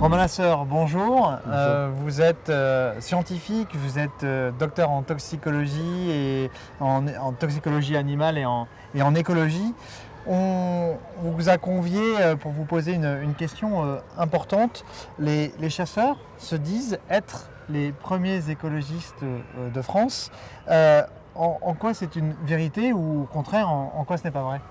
Romain Lasseur, bonjour. Bonjour. Vous êtes scientifique, vous êtes docteur en toxicologie et en toxicologie animale et en écologie. On vous a convié pour vous poser une question importante. Les chasseurs se disent être les premiers écologistes de France. En quoi c'est une vérité ou au contraire, en quoi ce n'est pas vrai ?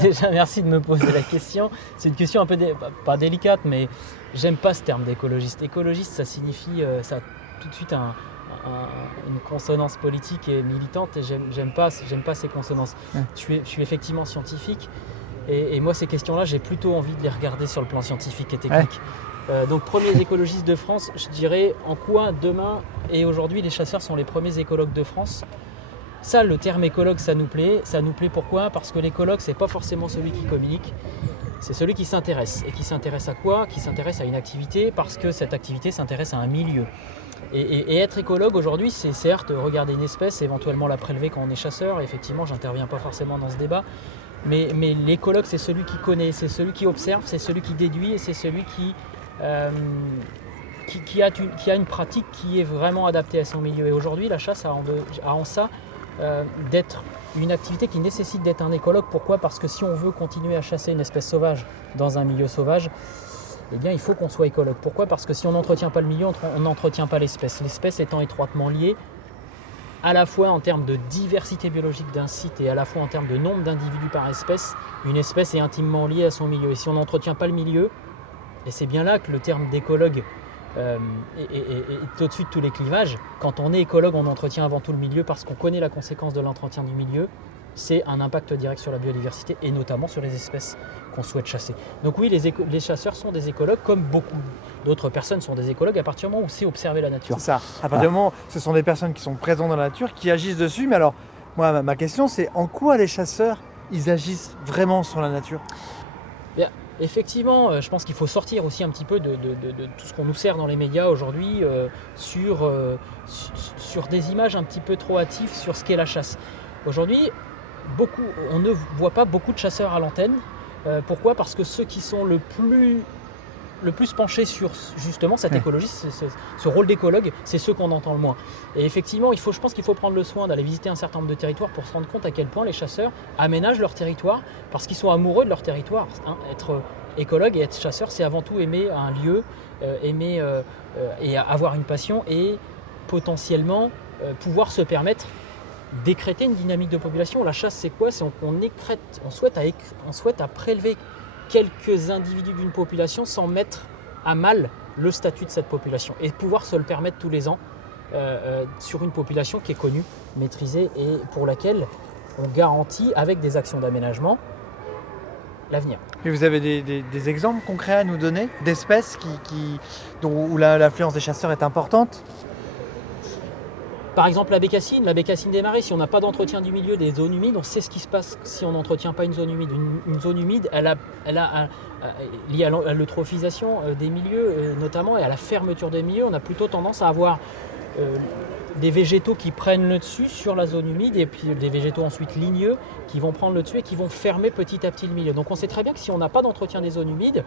Déjà, merci de me poser la question. C'est une question un peu, pas délicate, mais j'aime pas ce terme d'écologiste. Écologiste, ça signifie, ça a tout de suite une consonance politique et militante, et j'aime pas ces consonances. Je suis effectivement scientifique, et moi, ces questions-là, j'ai plutôt envie de les regarder sur le plan scientifique et technique. Donc, premiers écologistes de France, je dirais, en quoi demain et aujourd'hui, les chasseurs sont les premiers écologues de France. Ça, le terme écologue, ça nous plaît. Ça nous plaît pourquoi ? Parce que l'écologue, c'est pas forcément celui qui communique, c'est celui qui s'intéresse. Et qui s'intéresse à quoi ? Qui s'intéresse à une activité, parce que cette activité s'intéresse à un milieu. Et être écologue aujourd'hui, c'est certes regarder une espèce, éventuellement la prélever quand on est chasseur. Effectivement, j'interviens pas forcément dans ce débat. Mais l'écologue, c'est celui qui connaît, c'est celui qui observe, c'est celui qui déduit, et c'est celui qui a une pratique qui est vraiment adaptée à son milieu. Et aujourd'hui, la chasse a en ça d'être une activité qui nécessite d'être un écologue. Pourquoi ? Parce que si on veut continuer à chasser une espèce sauvage dans un milieu sauvage, eh bien, il faut qu'on soit écologue. Pourquoi ? Parce que si on n'entretient pas le milieu, on n'entretient pas l'espèce. L'espèce étant étroitement liée, à la fois en termes de diversité biologique d'un site et à la fois en termes de nombre d'individus par espèce, une espèce est intimement liée à son milieu. Et si on n'entretient pas le milieu, et c'est bien là que le terme d'écologue et tout de suite tous les clivages. Quand on est écologue, on entretient avant tout le milieu parce qu'on connaît la conséquence de l'entretien du milieu. C'est un impact direct sur la biodiversité et notamment sur les espèces qu'on souhaite chasser. Donc oui, les chasseurs sont des écologues, comme beaucoup d'autres personnes sont des écologues à partir du moment où c'est observer la nature. C'est ça. À partir du moment où ce sont des personnes qui sont présentes dans la nature, qui agissent dessus. Mais alors, moi, ma question, c'est en quoi les chasseurs, ils agissent vraiment sur la nature ? Bien, effectivement, je pense qu'il faut sortir aussi un petit peu de tout ce qu'on nous sert dans les médias aujourd'hui sur des images un petit peu trop hâtives sur ce qu'est la chasse. Aujourd'hui, on ne voit pas beaucoup de chasseurs à l'antenne. Pourquoi ? Parce que ceux qui sont le plus penchés sur justement cette écologie, ce rôle d'écologue, c'est ceux qu'on entend le moins. Et effectivement, je pense qu'il faut prendre le soin d'aller visiter un certain nombre de territoires pour se rendre compte à quel point les chasseurs aménagent leur territoire parce qu'ils sont amoureux de leur territoire. Être écologue et être chasseur, c'est avant tout aimer un lieu, et avoir une passion et potentiellement pouvoir se permettre d'écrêter une dynamique de population. La chasse, c'est quoi ? C'est on souhaite à prélever quelques individus d'une population sans mettre à mal le statut de cette population et pouvoir se le permettre tous les ans sur une population qui est connue, maîtrisée et pour laquelle on garantit avec des actions d'aménagement l'avenir. Et vous avez des exemples concrets à nous donner d'espèces où l'influence des chasseurs est importante ? Par exemple, la bécassine des marais, si on n'a pas d'entretien du milieu des zones humides, on sait ce qui se passe si on n'entretient pas une zone humide. Une zone humide, liée à l'eutrophisation des milieux notamment et à la fermeture des milieux, on a plutôt tendance à avoir des végétaux qui prennent le dessus sur la zone humide et puis des végétaux ensuite ligneux qui vont prendre le dessus et qui vont fermer petit à petit le milieu. Donc on sait très bien que si on n'a pas d'entretien des zones humides,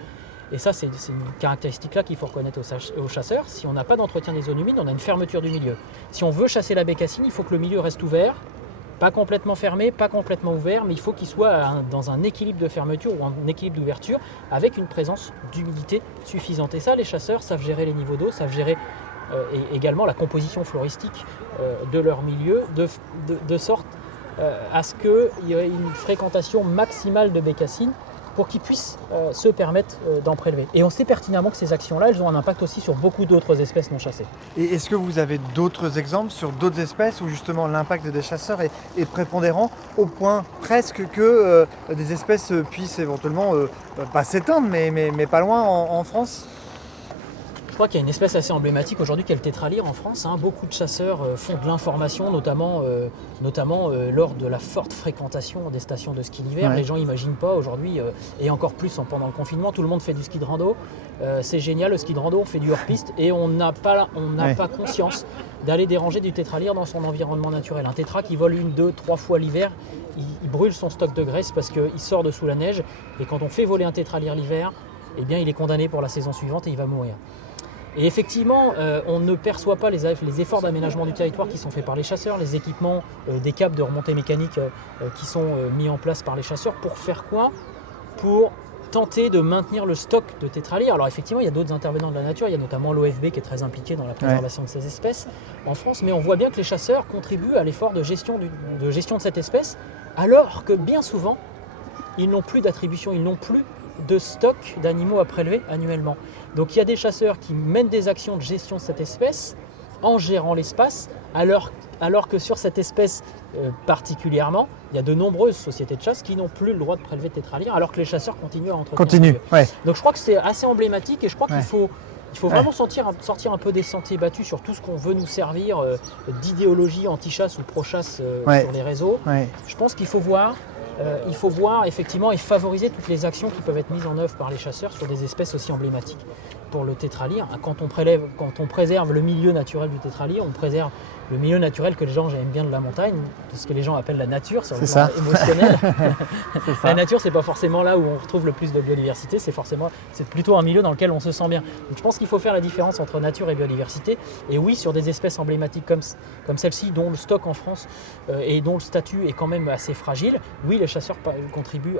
et ça c'est une caractéristique là qu'il faut reconnaître aux chasseurs, si on n'a pas d'entretien des zones humides, on a une fermeture du milieu. Si on veut chasser la bécassine, il faut que le milieu reste ouvert, pas complètement fermé, pas complètement ouvert, mais il faut qu'il soit dans un équilibre de fermeture ou un équilibre d'ouverture avec une présence d'humidité suffisante. Et ça, les chasseurs savent gérer les niveaux d'eau, savent gérer et également la composition floristique de leur milieu, de sorte à ce qu'il y ait une fréquentation maximale de bécassines pour qu'ils puissent se permettre d'en prélever. Et on sait pertinemment que ces actions-là, elles ont un impact aussi sur beaucoup d'autres espèces non chassées. Et est-ce que vous avez d'autres exemples sur d'autres espèces où justement l'impact des chasseurs est prépondérant au point presque que des espèces puissent éventuellement pas s'éteindre, mais pas loin en France ? Je crois qu'il y a une espèce assez emblématique aujourd'hui qui est le tétralyre en France. Beaucoup de chasseurs font de l'information, notamment lors de la forte fréquentation des stations de ski d'hiver. Ouais. Les gens n'imaginent pas aujourd'hui, et encore plus pendant le confinement, tout le monde fait du ski de rando. C'est génial, le ski de rando, on fait du hors-piste et on n'a pas conscience d'aller déranger du tétralyre dans son environnement naturel. Un tétra qui vole 1, 2, 3 fois l'hiver, il brûle son stock de graisse parce qu'il sort de sous la neige. Et quand on fait voler un tétralyre l'hiver, eh bien il est condamné pour la saison suivante et il va mourir. Et effectivement, on ne perçoit pas les efforts d'aménagement du territoire qui sont faits par les chasseurs, les équipements, des câbles de remontée mécanique qui sont mis en place par les chasseurs. Pour faire quoi? Pour tenter de maintenir le stock de tétralyres. Alors effectivement, il y a d'autres intervenants de la nature, il y a notamment l'OFB qui est très impliqué dans la préservation de ces espèces en France, mais on voit bien que les chasseurs contribuent à l'effort de gestion de cette espèce, alors que bien souvent, ils n'ont plus d'attribution, ils n'ont plus de stock d'animaux à prélever annuellement. Donc il y a des chasseurs qui mènent des actions de gestion de cette espèce en gérant l'espace, alors que sur cette espèce particulièrement, il y a de nombreuses sociétés de chasse qui n'ont plus le droit de prélever de tétralyres, alors que les chasseurs continuent à entretenir. Donc je crois que c'est assez emblématique et je crois qu'il faut vraiment sortir un peu des sentiers battus sur tout ce qu'on veut nous servir d'idéologie anti-chasse ou pro-chasse sur les réseaux. Je pense qu'il faut voir effectivement et favoriser toutes les actions qui peuvent être mises en œuvre par les chasseurs sur des espèces aussi emblématiques. Pour le tétralyre, quand on préserve le milieu naturel du tétralyre, on préserve le milieu naturel que les gens aiment bien de la montagne, ce que les gens appellent la nature sur le plan émotionnel. La nature, c'est pas forcément là où on retrouve le plus de biodiversité, c'est plutôt un milieu dans lequel on se sent bien. Donc je pense qu'il faut faire la différence entre nature et biodiversité. Et oui, sur des espèces emblématiques comme celle-ci, dont le stock en France et dont le statut est quand même assez fragile, oui, les chasseurs contribuent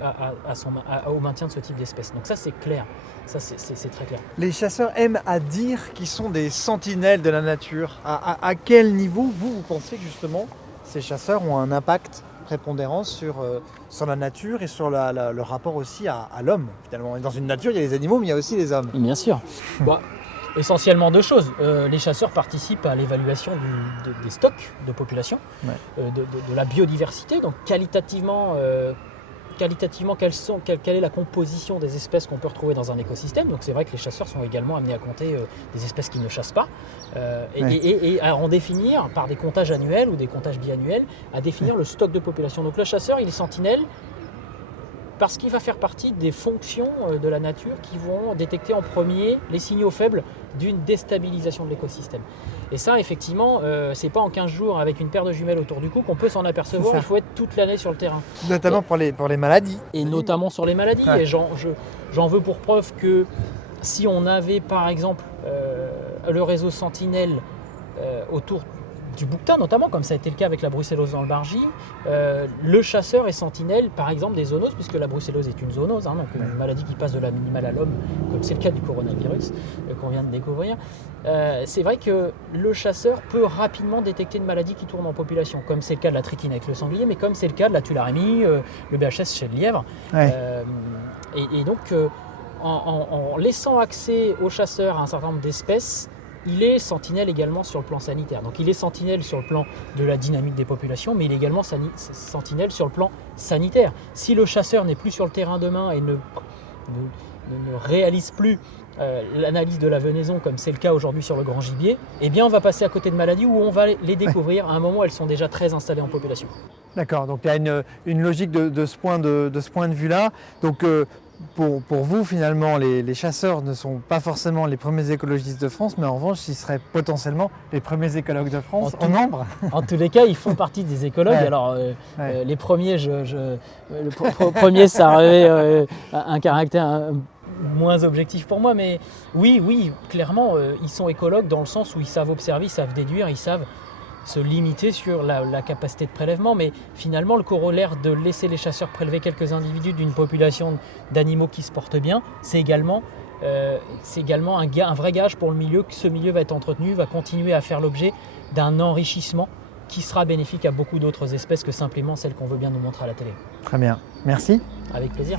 au maintien de ce type d'espèces. Donc ça, c'est clair. Ça, c'est très clair. Les chasseurs aiment à dire qu'ils sont des sentinelles de la nature. À quel niveau vous pensez que justement ces chasseurs ont un impact prépondérant sur la nature et sur le rapport aussi à l'homme finalement? Et dans une nature, il y a les animaux, mais il y a aussi les hommes. Bien sûr. Essentiellement deux choses. Les chasseurs participent à l'évaluation des stocks de population, de la biodiversité, donc qualitativement, quelle est la composition des espèces qu'on peut retrouver dans un écosystème. Donc c'est vrai que les chasseurs sont également amenés à compter des espèces qui ne chassent pas et à en définir par des comptages annuels ou des comptages biannuels, à définir le stock de population. Donc le chasseur, il est sentinelle parce qu'il va faire partie des fonctions de la nature qui vont détecter en premier les signaux faibles d'une déstabilisation de l'écosystème. Et ça, effectivement, c'est pas en 15 jours avec une paire de jumelles autour du cou qu'on peut s'en apercevoir. Il faut être toute l'année sur le terrain. Notamment pour les maladies. Et notamment sur les maladies. Et j'en veux pour preuve que si on avait, par exemple, le réseau Sentinelle autour du bouquetin, notamment, comme ça a été le cas avec la brucellose dans le bargy, le chasseur est sentinelle, par exemple, des zoonoses, puisque la brucellose est une zoonose, donc une maladie qui passe de l'animal à l'homme, comme c'est le cas du coronavirus qu'on vient de découvrir. C'est vrai que le chasseur peut rapidement détecter une maladie qui tourne en population, comme c'est le cas de la trichine avec le sanglier, mais comme c'est le cas de la tularemie, le BHS chez le lièvre. Et donc, en laissant accès aux chasseurs à un certain nombre d'espèces, il est sentinelle également sur le plan sanitaire. Donc il est sentinelle sur le plan de la dynamique des populations, mais il est également sentinelle sur le plan sanitaire. Si le chasseur n'est plus sur le terrain demain et ne réalise plus l'analyse de la venaison, comme c'est le cas aujourd'hui sur le grand gibier, eh bien on va passer à côté de maladies où on va les découvrir. À un moment, elles sont déjà très installées en population. D'accord, donc il y a une logique de ce point de vue-là. Donc pour vous, finalement, les chasseurs ne sont pas forcément les premiers écologistes de France, mais en revanche, ils seraient potentiellement les premiers écologues de France en nombre. En tous les cas, ils font partie des écologues. Alors, les premiers, le premier, ça avait un caractère moins objectif pour moi, mais oui, clairement, ils sont écologues dans le sens où ils savent observer, ils savent déduire, ils savent se limiter sur la capacité de prélèvement, mais finalement le corollaire de laisser les chasseurs prélever quelques individus d'une population d'animaux qui se portent bien, c'est également un vrai gage pour le milieu, que ce milieu va être entretenu, va continuer à faire l'objet d'un enrichissement qui sera bénéfique à beaucoup d'autres espèces que simplement celles qu'on veut bien nous montrer à la télé. Très bien, merci. Avec plaisir.